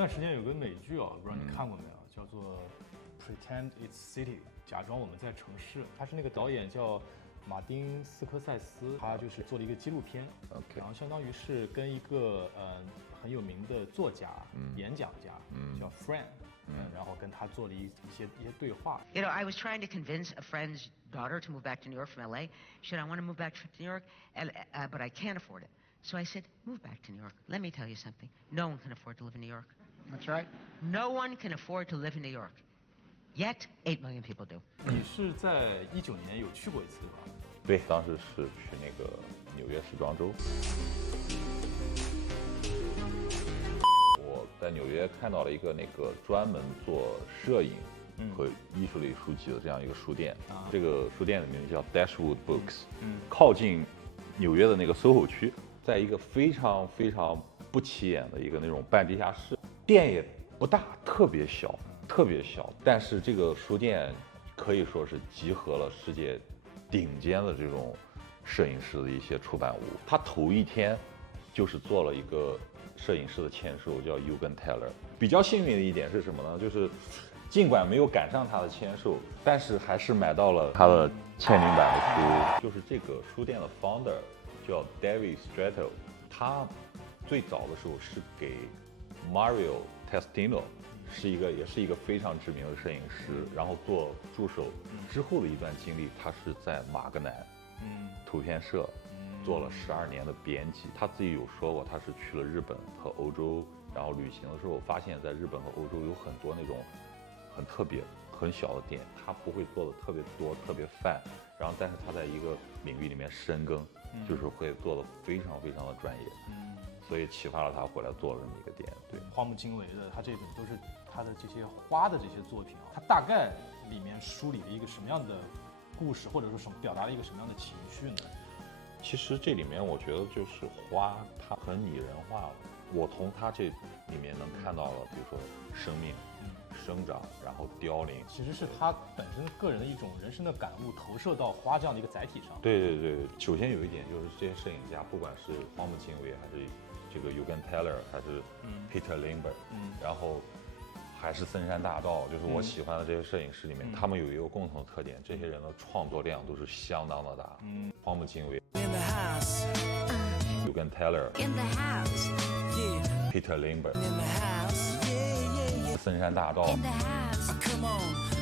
段时间有个美剧啊，不知道你看过没有，叫做《Pretend It's City》，假装我们在城市。他是那个导演叫马丁斯科塞斯，他就是做了一个纪录片， OK 然后相当于是跟一个很有名的作家、演讲家，叫 Fran，然后跟他做了一些对话。You know, I was trying to convince a friend's daughter to move back to New York from LA. She said, I want to move back to New York, but I can't afford it. So I said, move back to New York. Let me tell you something. No one can afford to live in New York. That's right. No one can afford to live in New York. Yet, 8 million people do. 你是在19年有去过一次对吧？对，当时是去那个纽约时装周。我在纽约看到了一个那个专门做摄影和艺术类书籍的这样一个书店。这个书店的名字叫 Dashwood Books，靠近纽约的那个 SOHO 区，在一个非常非常不起眼的一个那种半地下室，店也不大，特别小，特别小。但是这个书店可以说是集合了世界顶尖的这种摄影师的一些出版物。他头一天就是做了一个摄影师的签售，叫 Eugen Teller。比较幸运的一点是什么呢？就是尽管没有赶上他的签售，但是还是买到了他的签名版的书。就是这个书店的 founder 叫 David Strato， 他最早的时候是给 Mario Testino， 也是一个非常知名的摄影师，然后做助手。之后的一段经历，他是在马格南图片社做了12年的编辑。他自己有说过，他是去了日本和欧洲，然后旅行的时候发现，在日本和欧洲有很多那种很特别、很小的店，他不会做的特别多、特别泛，然后但是他在一个领域里面深耕，就是会做的非常非常的专业。所以启发了他回来做了这么一个店。对，荒木经惟的，他这本都是他的这些花的这些作品啊，他大概里面梳理了一个什么样的故事，或者说表达了一个什么样的情绪呢？其实这里面我觉得就是花，它很拟人化了。我从它这里面能看到了，比如说生命、生长，然后凋零，其实是他本身个人的一种人生的感悟投射到花这样的一个载体上。对对对，首先有一点就是这些摄影家，不管是荒木经惟还是这个 Eugen Teller， 还是 Peter Lindbergh，然后还是森山大道，就是我喜欢的这些摄影师里面，他们有一个共同的特点，这些人的创作量都是相当的大。荒木经惟、Eugen Teller、Peter Lindbergh、森山大道，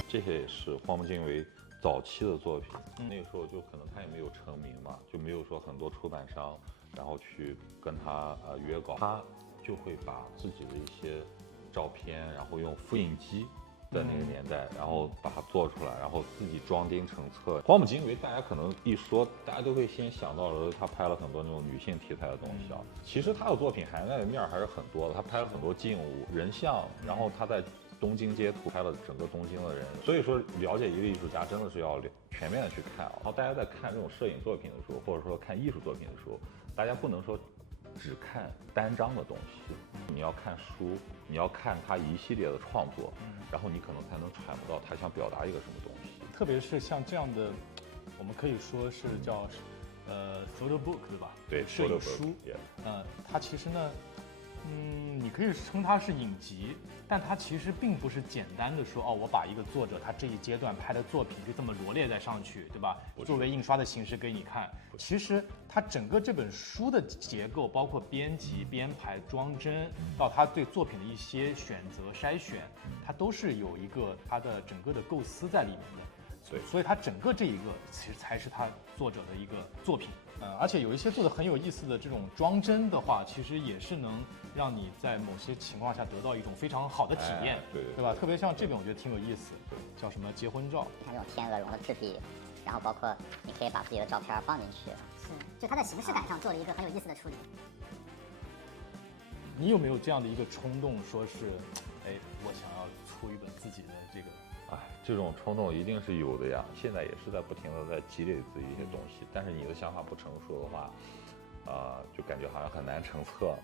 这些也是荒木经惟早期的作品。那个时候就可能他也没有成名嘛，就没有说很多出版商然后去跟他约稿，他就会把自己的一些照片，然后用复印机在那个年代，然后把它做出来，然后自己装订成册。荒木经惟大家可能一说，大家都会先想到的，他拍了很多那种女性题材的东西啊。其实他的作品涵盖的面还是很多的，他拍了很多静物、人像，然后他在东京街头拍了整个东京的人。所以说，了解一个艺术家真的是要全面的去看啊。然后大家在看这种摄影作品的时候，或者说看艺术作品的时候，大家不能说只看单张的东西，你要看书，你要看他一系列的创作，然后你可能才能揣摩到他想表达一个什么东西。特别是像这样的，我们可以说是叫photo book 对吧？对，摄影书。它其实呢，你可以称它是影集，但它其实并不是简单的说我把一个作者他这一阶段拍的作品就这么罗列在上去，对吧？作为印刷的形式给你看。其实它整个这本书的结构，包括编辑、编排、装帧，到他对作品的一些选择、筛选，它都是有一个它的整个的构思在里面的。对，所以它整个这一个其实才是他作者的一个作品。而且有一些做的很有意思的这种装帧的话，其实也是能让你在某些情况下得到一种非常好的体验，对吧？特别像这种，我觉得挺有意思，叫什么结婚照。像这种天鹅绒的质地，然后包括你可以把自己的照片放进去。是，就它在形式感上做了一个很有意思的处理。你有没有这样的一个冲动，说是，我想要出一本自己的这个？这种冲动一定是有的呀，现在也是在不停的在积累自己一些东西，但是你的想法不成熟的话，就感觉好像很难成册。